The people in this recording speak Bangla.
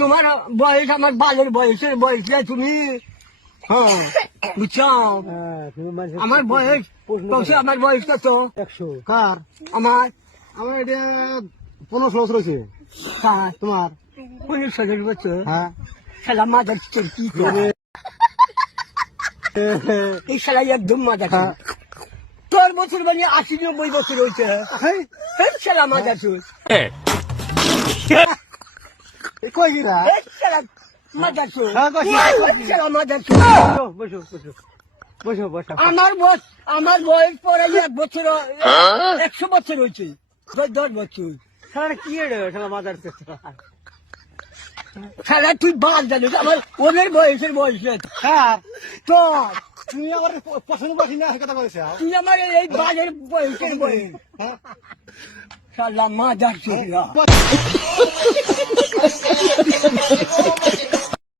তোমার বয়স আমার বালের বয়সের বয়স না তুমি। হ্যাঁ বুঝছো, আমার বয়স আমার বয়স কত? 100 কার? আমার আমার এটা 15 বছর হয়েছে। কার? তোমার 15 বছর। হ্যাঁ শালা মাদার চোর কি করে এই শালা একদম মাদার চোর। তোর বছর মানে 80-90 বছর হয়েছে। শালা মাদার চোর, কই গিরা? শালা মাদার চোর, হ্যাঁ, কইছি। শালা মাদার চোর। বসো বসো বসো বসো। আমার বয়স পরে 1 বছর 100 বছর হয়েছে, 10 বছর। শালা কি রে শালা মাদার চোদ। শালা তুই বাদ জানিস আমার ওদের বয়সের বয়স নেই কার? তোর। তুমি আমার পছন্দ পাচ্ছি না কথা বলছো। তুই আমার এই বালের বয়সের বয়স। শালা মাদার চোর।